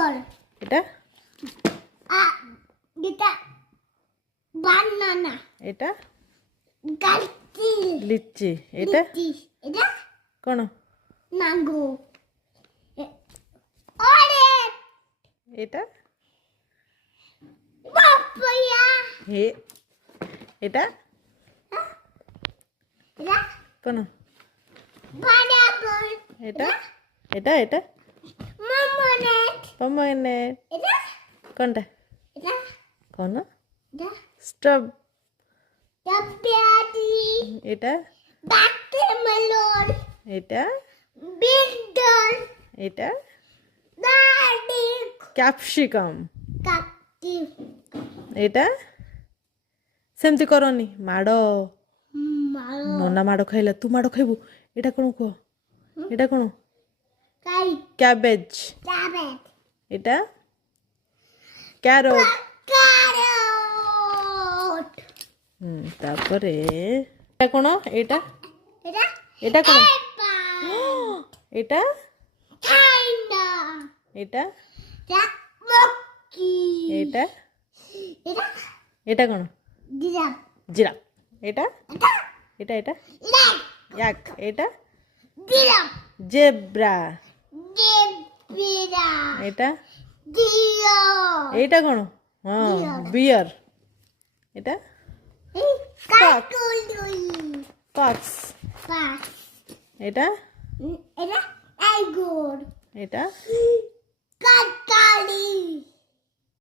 apple. এটা এটা banana. এটা Gatti. লিচি এটা এটা কোন mango. Orange. এটা Papaya. হে এটা এটা কোন pineapple. এটা এটা এটা Marmalade. পমগ্রেনেট এটা কোনটা এটা কোন এটা স্ট্রব strawberry. এটা Watermelon. এটা Bitter. এটা Garlic. Capsicum Cacti. এটা ସେମିତି କରନି ମାଡ଼ Malo. ନନା ମାଡ଼ ଖାଇଲା ତୁ ମାଡ଼ ଖାଇବୁ ଏଇଟା କ'ଣ କୁହ ଏଇଟା କ'ଣ Kai. Cabbage Rabbit. ଏଇଟା କ୍ୟାରୋଟ Carrot. ତାପରେ ଏଇଟା କ'ଣ ଏଇଟା এটা ଏଇଟା କ'ଣ apple. ଏଇଟା China. ଏଇଟା Jack monkey. ଏଇଟା এটা ଏଇଟା କ'ଣ giraffe. ଜିରାଫ ଏଇଟା এটা ଏଇଟା ଏଇଟା leg. ୟାକ୍ ଏଇଟା Giraffe. Zebra Zebra. ଏଇଟା Deer. ଏଇଟା କ'ଣ ହଁ ବିୟର ଏଇଟା Kakului. ଫକ୍ସ Fox. ଏଇଟା এটা tiger. ଏଇଟା Kakali.